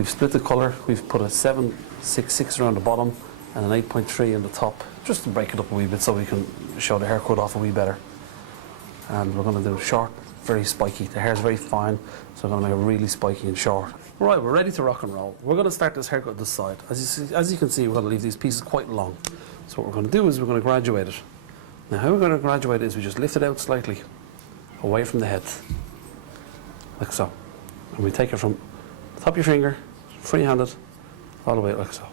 We've split the colour. We've put a 766 around the bottom and an 8.3 in the top, just to break it up a wee bit so we can show the haircut off a wee better. And we're going to do short, very spiky. The hair's very fine, so we're going to make it really spiky and short. Right, we're ready to rock and roll. We're going to start this haircut this side. As you can see, we're going to leave these pieces quite long. So what we're going to do is we're going to graduate it. Now how we're going to graduate it is we just lift it out slightly, away from the head, like so. And we take it from the top of your finger, free-handed, all the way like so.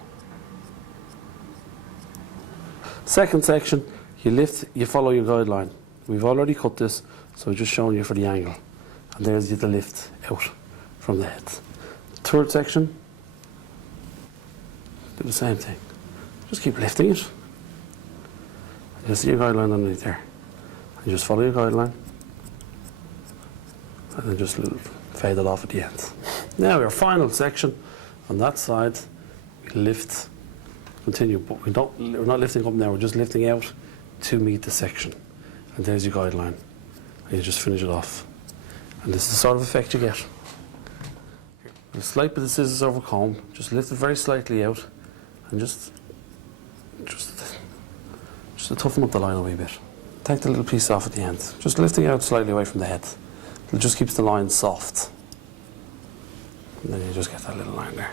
Second section, you lift, you follow your guideline. We've already cut this, so we're just showing you for the angle. And there's the lift out from the head. Third section, do the same thing. Just keep lifting it. You'll see your guideline underneath there. And just follow your guideline. And then just fade it off at the end. Now our final section, on that side, we lift, continue, but we're not lifting up now, we're just lifting out to meet the section. And there's your guideline. And you just finish it off. And this is the sort of effect you get. You slide with the scissors over comb, just lift it very slightly out, and just to toughen up the line a wee bit. Take the little piece off at the end, just lifting it out slightly away from the head. It just keeps the line soft. And then you just get that little line there.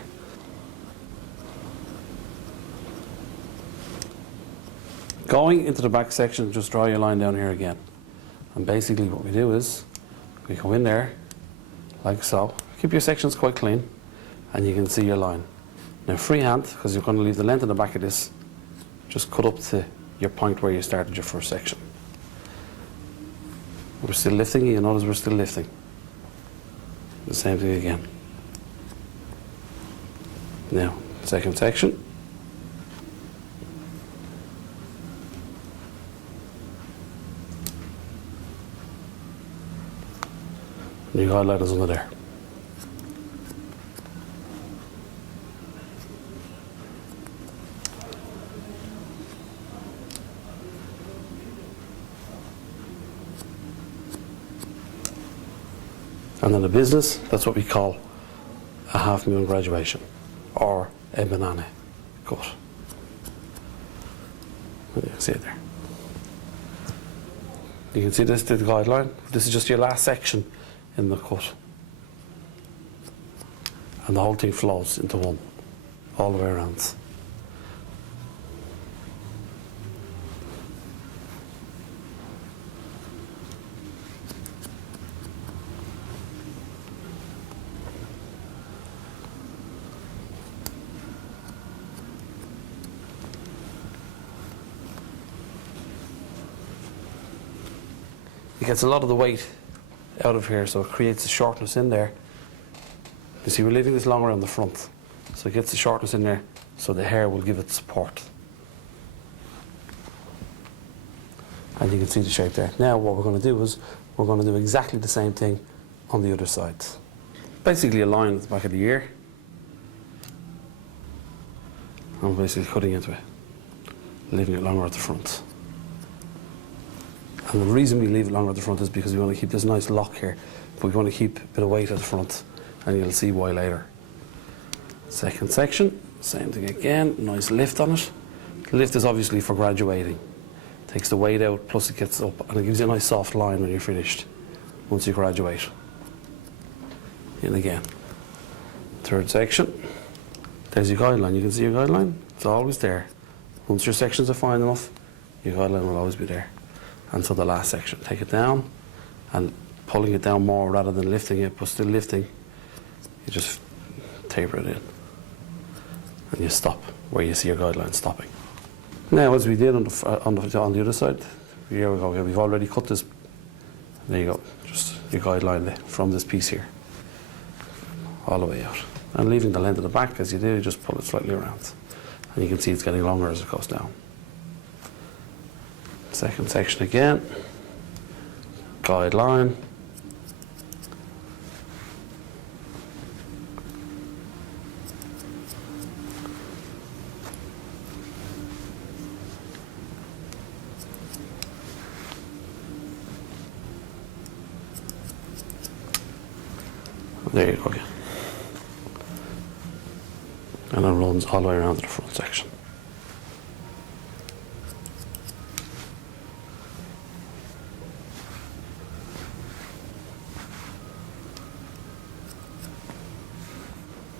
Going into the back section, just draw your line down here again. And basically what we do is, we go in there, like so. Keep your sections quite clean, and you can see your line. Now freehand, because you're going to leave the length in the back of this, just cut up to your point where you started your first section. We're still lifting, you notice we're still lifting. The same thing again. Now, second section. And your guideline is under there. And in the business, that's what we call a half moon graduation, or a banana cut. You can see it there. You can see this is the guideline. This is just your last section in the cut. And the whole thing flows into one, all the way around. It gets a lot of the weight out of here, so it creates the shortness in there. You see, we're leaving this long around the front, so it gets the shortness in there, so the hair will give it support. And you can see the shape there. Now what we're going to do is, we're going to do exactly the same thing on the other side. Basically a line at the back of the ear. I'm basically cutting into it, leaving it longer at the front. And the reason we leave it longer at the front is because we want to keep this nice lock here, but we want to keep a bit of weight at the front, and you'll see why later. Second section, same thing again, nice lift on it. The lift is obviously for graduating. Takes the weight out, plus it gets up, and it gives you a nice soft line when you're finished, once you graduate. In again. Third section, there's your guideline. You can see your guideline, it's always there. Once your sections are fine enough, your guideline will always be there. Until the last section. Take it down, and pulling it down more rather than lifting it, but still lifting, you just taper it in. And you stop where you see your guideline stopping. Now, as we did on the other side, here we go. We've already cut this. There you go. Just your guideline from this piece here, all the way out. And leaving the length of the back, as you do, you just pull it slightly around. And you can see it's getting longer as it goes down. Second section again, guideline. There you go again. And it runs all the way around to the front section.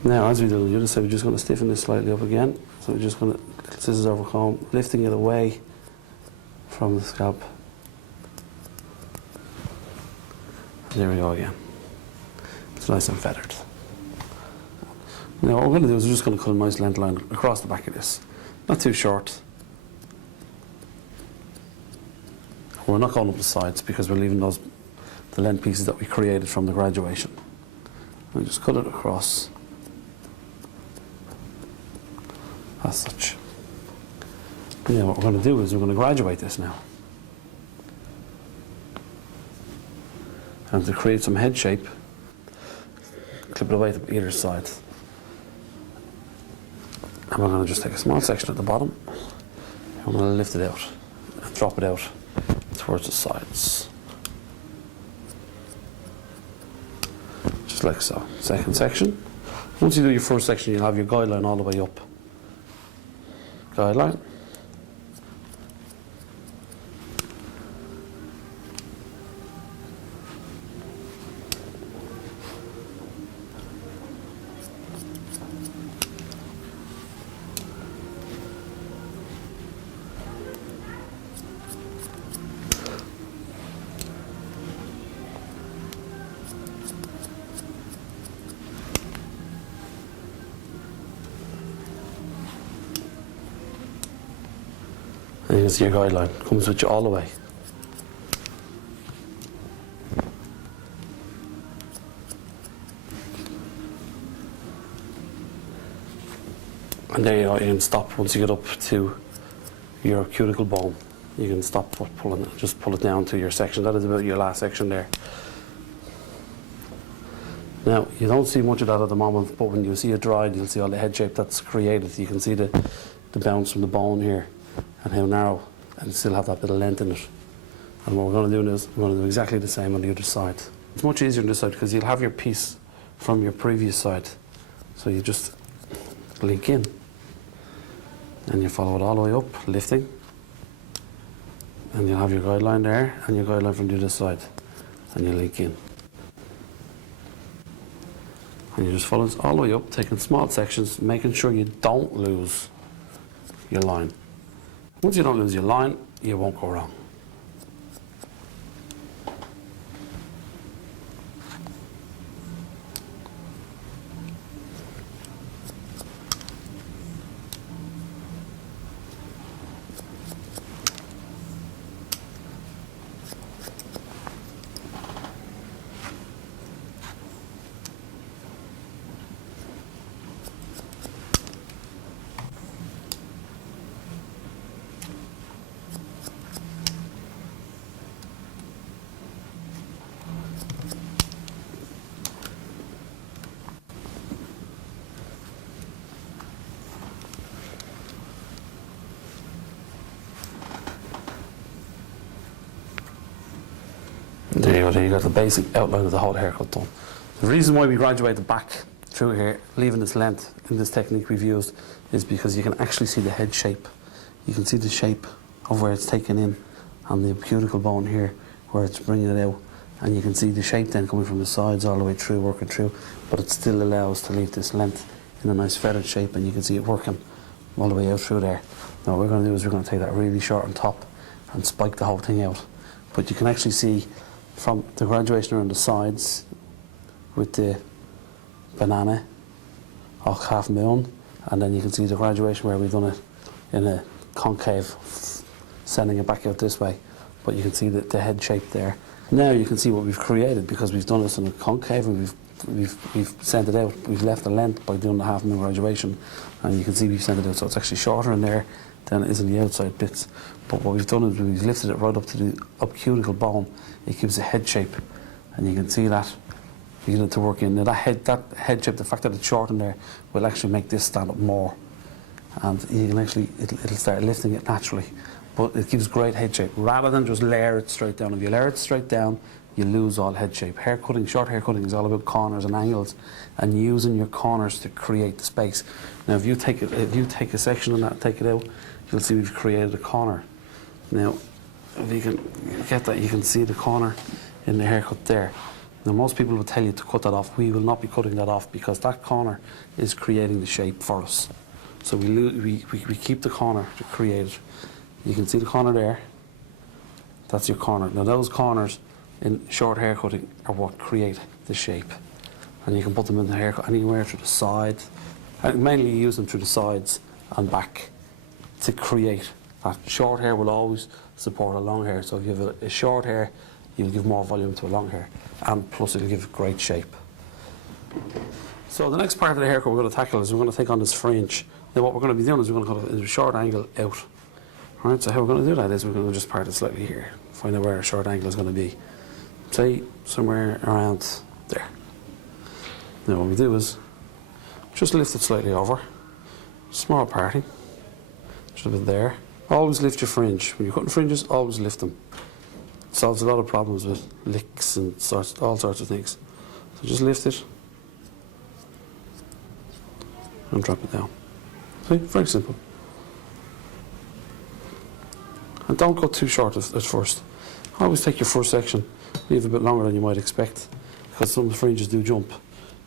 Now, as we do on the other side, we're just going to stiffen this slightly up again. So we're just going to scissors over comb, lifting it away from the scalp. And there we go again. It's nice and feathered. Now, what we're going to do is we're just going to cut a nice length line across the back of this. Not too short. We're not going up the sides because we're leaving those the length pieces that we created from the graduation. And just cut it across. As such. And then what we're going to do is we're going to graduate this now. And to create some head shape, clip it away to either side. And we're going to just take a small section at the bottom. And we're going to lift it out and drop it out towards the sides. Just like so. Second section. Once you do your first section, you'll have your guideline all the way up. Guideline. And you can see your guideline comes with you all the way. And there you go, you can stop once you get up to your cuticle bone. You can stop pulling it, just pull it down to your section. That is about your last section there. Now, you don't see much of that at the moment, but when you see it dried, you'll see all the head shape that's created. You can see the bounce from the bone here and how narrow, and still have that bit of length in it. And what we're going to do is we're going to do exactly the same on the other side. It's much easier on this side because you'll have your piece from your previous side. So you just link in and you follow it all the way up, lifting. And you'll have your guideline there and your guideline from the other side. And you link in. And you just follow this all the way up, taking small sections, making sure you don't lose your line. Once you don't lose your line, you won't go wrong. There you go, there you got the basic outline of the whole haircut done. The reason why we graduate the back through here, leaving this length in this technique we've used, is because you can actually see the head shape. You can see the shape of where it's taken in on the cuticle bone here, where it's bringing it out. And you can see the shape then coming from the sides all the way through, working through, but it still allows to leave this length in a nice feathered shape, and you can see it working all the way out through there. Now what we're going to do is we're going to take that really short on top and spike the whole thing out. But you can actually see from the graduation around the sides with the banana or half moon, and then you can see the graduation where we've done it in a concave, sending it back out this way, but you can see the head shape there. Now you can see what we've created because we've done this in a concave and we've sent it out. We've left the length by doing the half moon graduation, and you can see we've sent it out, so it's actually shorter in there than it is in the outside bits. But what we've done is we've lifted it right up to the cuticle bone. It gives a head shape, and you can see that. You get it to work in. Now that head shape, the fact that it's short in there, will actually make this stand up more, and you can actually it'll start lifting it naturally. But it gives great head shape rather than just layer it straight down. If you layer it straight down, you lose all head shape. Hair cutting, short hair cutting is all about corners and angles and using your corners to create the space. Now if you take a section of that and take it out, you'll see we've created a corner. Now if you can get that, you can see the corner in the haircut there. Now most people will tell you to cut that off. We will not be cutting that off because that corner is creating the shape for us. So we keep the corner to create it. You can see the corner there. That's your corner. Now those corners in short hair cutting are what create the shape. And you can put them in the haircut anywhere through the sides. And mainly you use them through the sides and back to create that. Short hair will always support a long hair. So if you have a short hair, you'll give more volume to a long hair. And plus it'll give great shape. So the next part of the haircut we're going to tackle is we're going to take on this fringe. Now what we're going to be doing is we're going to cut a short angle out. Alright, so how we're going to do that is we're going to just part it slightly here. Find out where our short angle is going to be. Say somewhere around there. Now what we do is just lift it slightly over. Small parting. Just a bit there. Always lift your fringe. When you're cutting fringes, always lift them. It solves a lot of problems with licks and all sorts of things. So just lift it and drop it down. See, very simple. And don't go too short at first. Always take your first section, leave a bit longer than you might expect, because some fringes do jump.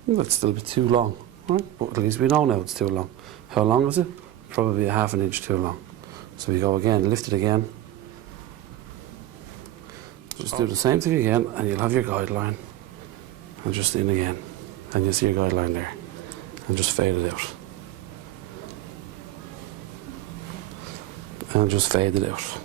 That's still a bit too long, right? But at least we know now it's too long. How long is it? Probably a ½ inch too long. So we go again, lift it again. Just do the same thing again, and you'll have your guideline. And just in again, and you'll see your guideline there. And just fade it out. And just fade it out.